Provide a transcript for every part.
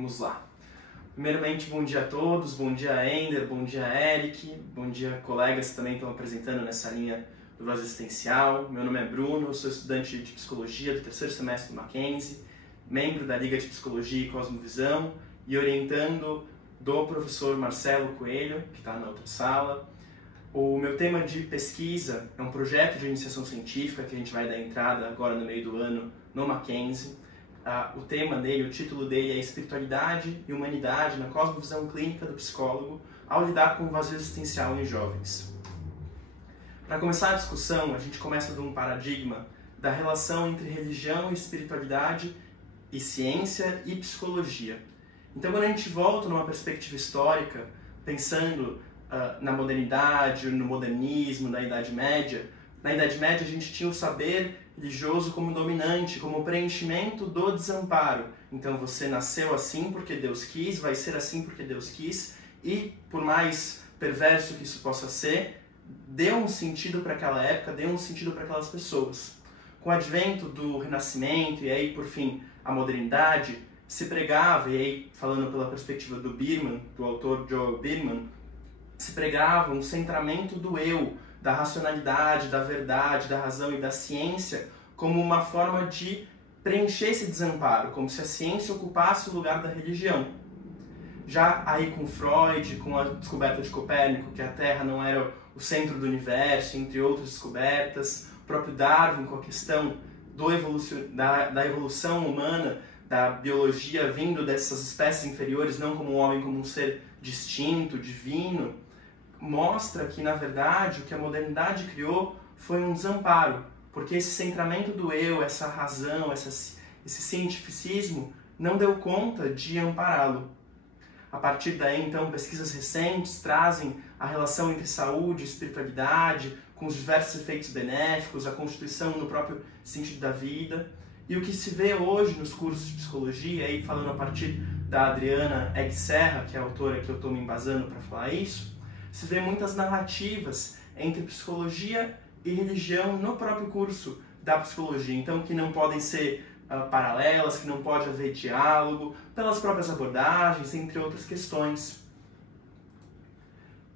Vamos lá. Primeiramente, bom dia a todos, bom dia Ender, bom dia Eric, bom dia colegas que também estão apresentando nessa linha do Vazio Existencial. Meu nome é Bruno, eu sou estudante de Psicologia do terceiro semestre do Mackenzie, membro da Liga de Psicologia e Cosmovisão e orientando do professor Marcelo Coelho, que está na outra sala. O meu tema de pesquisa é um projeto de iniciação científica que a gente vai dar entrada agora no meio do ano no Mackenzie. O tema dele, o título dele é Espiritualidade e Humanidade na Cosmovisão Clínica do Psicólogo ao lidar com o vazio existencial em jovens. Para começar a discussão, a gente começa de um paradigma da relação entre religião e espiritualidade e ciência e psicologia. Então, quando a gente volta numa perspectiva histórica, pensando na modernidade, no modernismo, na Idade Média, na Idade Média a gente tinha o saber religioso como dominante, como preenchimento do desamparo. Então você nasceu assim porque Deus quis, vai ser assim porque Deus quis, e por mais perverso que isso possa ser, deu um sentido para aquela época, deu um sentido para aquelas pessoas. Com o advento do Renascimento e aí por fim a modernidade, se pregava, e aí falando pela perspectiva do Biermann, do autor Joel Biermann, se pregava um centramento do eu, da racionalidade, da verdade, da razão e da ciência como uma forma de preencher esse desamparo, como se a ciência ocupasse o lugar da religião. Já aí com Freud, com a descoberta de Copérnico, que a Terra não era o centro do universo, entre outras descobertas, o próprio Darwin com a questão da evolução humana, da biologia vindo dessas espécies inferiores, não como o homem como um ser distinto, divino, mostra que, na verdade, o que a modernidade criou foi um desamparo, porque esse centramento do eu, essa razão, esse cientificismo não deu conta de ampará-lo. A partir daí, então, pesquisas recentes trazem a relação entre saúde e espiritualidade, com os diversos efeitos benéficos, a constituição no próprio sentido da vida. E o que se vê hoje nos cursos de psicologia, aí falando a partir da Adriana Egg Serra, que é a autora que eu estou me embasando para falar isso, se vê muitas narrativas entre psicologia e religião no próprio curso da psicologia, então que não podem ser paralelas, que não pode haver diálogo, pelas próprias abordagens, entre outras questões.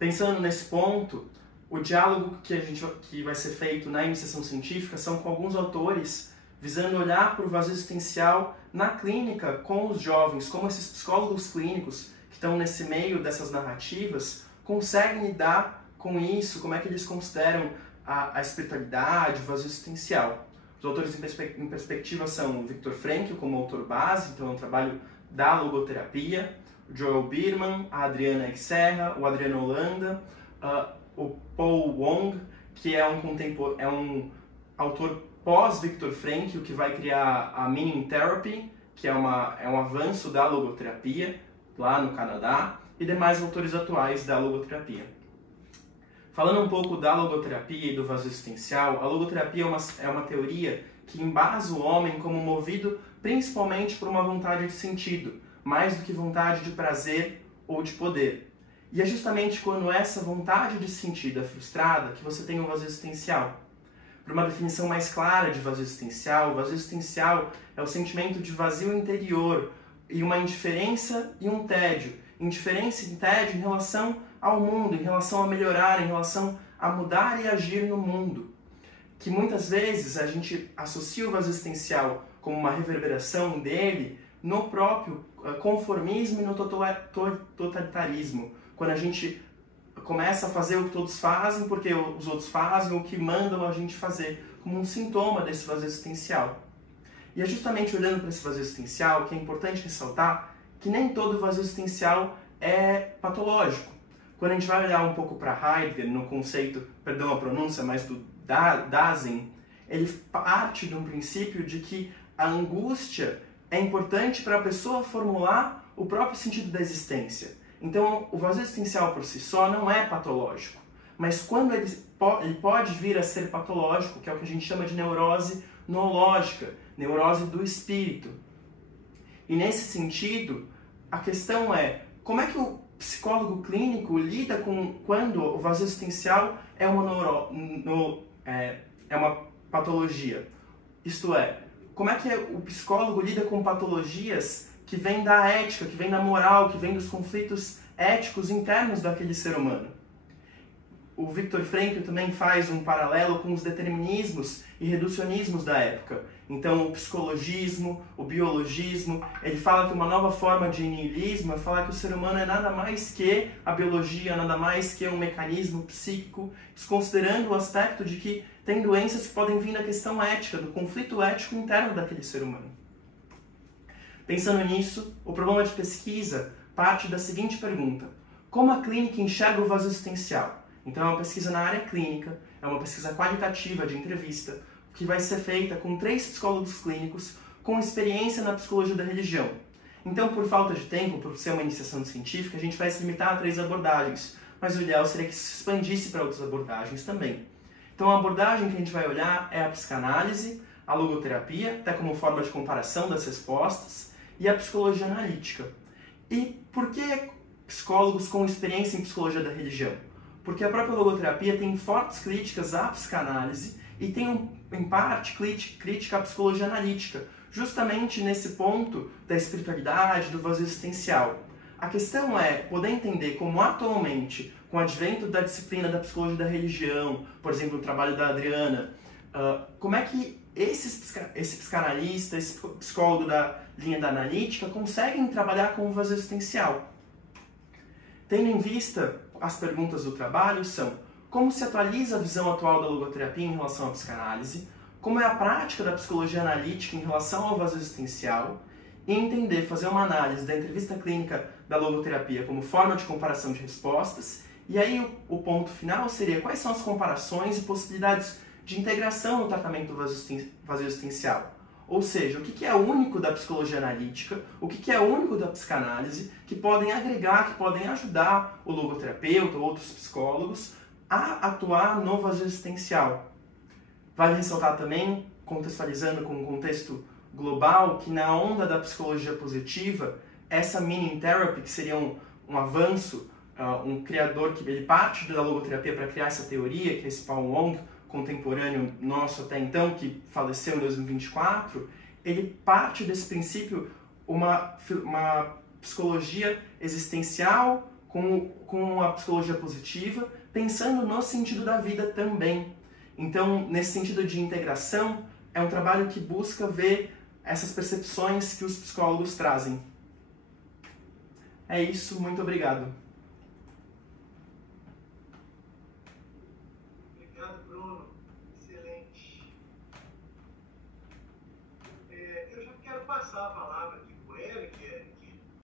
Pensando nesse ponto, o diálogo que vai ser feito na iniciação científica são com alguns autores visando olhar para o vazio existencial na clínica com os jovens, como esses psicólogos clínicos que estão nesse meio dessas narrativas conseguem lidar com isso, como é que eles consideram a espiritualidade, o vazio existencial. Os autores em perspectiva são o Viktor Frankl como autor base, então é um trabalho da logoterapia, o Joel Biermann, a Adriana Egg Serra, o Adriano Holanda, o Paul Wong, que é um autor pós-Viktor Frankl, que vai criar a Meaning Therapy, que é um avanço da logoterapia lá no Canadá, e demais autores atuais da logoterapia. Falando um pouco da logoterapia e do vazio existencial, a logoterapia é uma teoria que embasa o homem como movido principalmente por uma vontade de sentido, mais do que vontade de prazer ou de poder. E é justamente quando essa vontade de sentido é frustrada que você tem um vazio existencial. Para uma definição mais clara de vazio existencial, o vazio existencial é o sentimento de vazio interior e uma indiferença e um tédio. Indiferença e tédio em relação ao mundo, em relação a melhorar, em relação a mudar e agir no mundo. Que muitas vezes a gente associa o vazio existencial como uma reverberação dele no próprio conformismo e no totalitarismo. Quando a gente começa a fazer o que todos fazem porque os outros fazem o que mandam a gente fazer, como um sintoma desse vazio existencial. E é justamente olhando para esse vazio existencial que é importante ressaltar que nem todo vazio existencial é patológico. Quando a gente vai olhar um pouco para Heidegger, no conceito, perdão a pronúncia, mas do Dasein, ele parte de um princípio de que a angústia é importante para a pessoa formular o próprio sentido da existência. Então, o vazio existencial por si só não é patológico, mas quando ele pode vir a ser patológico, que é o que a gente chama de neurose noológica, neurose do espírito. E nesse sentido, a questão é, como é que o psicólogo clínico lida com quando o vazio existencial é uma patologia? Isto é, como é que o psicólogo lida com patologias que vem da ética, que vem da moral, que vem dos conflitos éticos internos daquele ser humano. O Viktor Frankl também faz um paralelo com os determinismos e reducionismos da época. Então, o psicologismo, o biologismo, ele fala que uma nova forma de niilismo é falar que o ser humano é nada mais que a biologia, nada mais que um mecanismo psíquico, desconsiderando o aspecto de que tem doenças que podem vir da questão ética, do conflito ético interno daquele ser humano. Pensando nisso, o problema de pesquisa parte da seguinte pergunta: como a clínica enxerga o vazio existencial? Então é uma pesquisa na área clínica, é uma pesquisa qualitativa de entrevista, que vai ser feita com 3 psicólogos clínicos com experiência na psicologia da religião. Então, por falta de tempo, por ser uma iniciação científica, a gente vai se limitar a 3 abordagens, mas o ideal seria que se expandisse para outras abordagens também. Então a abordagem que a gente vai olhar é a psicanálise, a logoterapia, até como forma de comparação das respostas, e a psicologia analítica. E por que psicólogos com experiência em psicologia da religião? Porque a própria logoterapia tem fortes críticas à psicanálise e tem, em parte, crítica à psicologia analítica, justamente nesse ponto da espiritualidade, do vazio existencial. A questão é poder entender como atualmente, com o advento da disciplina da psicologia da religião, por exemplo, o trabalho da Adriana, como é que esse psicanalista, esse psicólogo da linha da analítica conseguem trabalhar com o vazio existencial. Tendo em vista as perguntas do trabalho são: como se atualiza a visão atual da logoterapia em relação à psicanálise, como é a prática da psicologia analítica em relação ao vazio existencial, e entender, fazer uma análise da entrevista clínica da logoterapia como forma de comparação de respostas, e aí o ponto final seria quais são as comparações e possibilidades de integração no tratamento do vazio existencial. Ou seja, o que é único da psicologia analítica, o que é único da psicanálise, que podem agregar, que podem ajudar o logoterapeuta ou outros psicólogos a atuar no vazio existencial. Vale ressaltar também, contextualizando com um contexto global, que na onda da psicologia positiva, essa meaning therapy, que seria um avanço, um criador que ele parte da logoterapia para criar essa teoria, que é esse Paul Wong, contemporâneo nosso até então, que faleceu em 2024, ele parte desse princípio uma psicologia existencial com a psicologia positiva, pensando no sentido da vida também. Então, nesse sentido de integração, é um trabalho que busca ver essas percepções que os psicólogos trazem. É isso, muito obrigado. Obrigado, Bruno. Excelente. Eu já quero passar a palavra